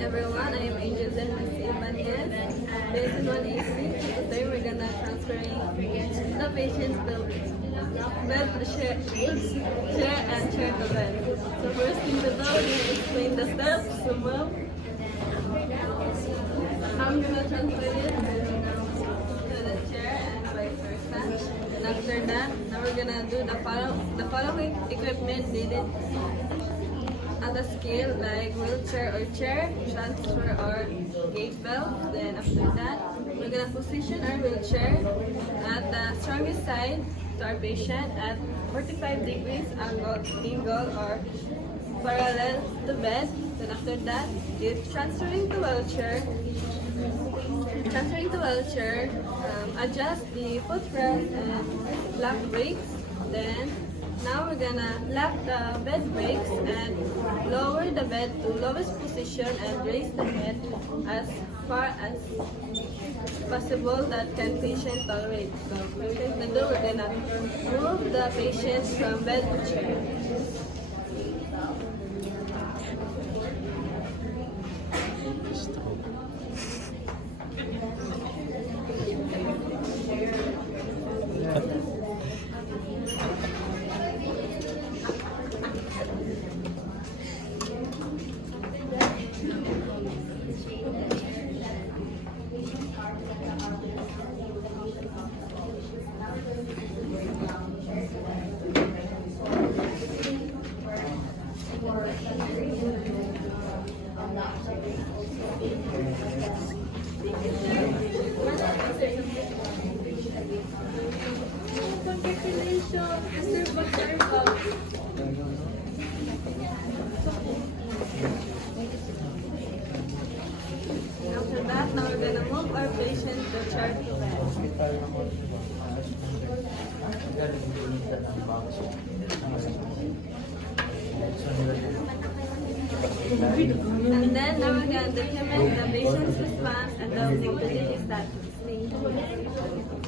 everyone, I am Angel Zen Ibanez. Based on 1AC, today we're gonna transferring the patient to bed to chair and chair to bed. So first thing to do, we're gonna explain the steps to move. I'm gonna transfer it to the chair and vice versa. And after that, now we're gonna do the following equipment needed on the scale, like wheelchair or chair, transfer or gate belt. Then after that, we're gonna position our wheelchair at the strongest side to our patient at 45 degrees angle or parallel to bed. Then after that, if transferring to wheelchair, adjust the footrest and lock brakes. Then now we're gonna lock the bed brakes and lower the bed to lowest position and raise the head as far as possible that can patient tolerate. So we're gonna move the patient from bed to chair. Congratulations, Mr. Bacarba. After that, now we're gonna move our patient to chair to bed. And then now we're gonna document the patient's response and the mobility status. Thank you.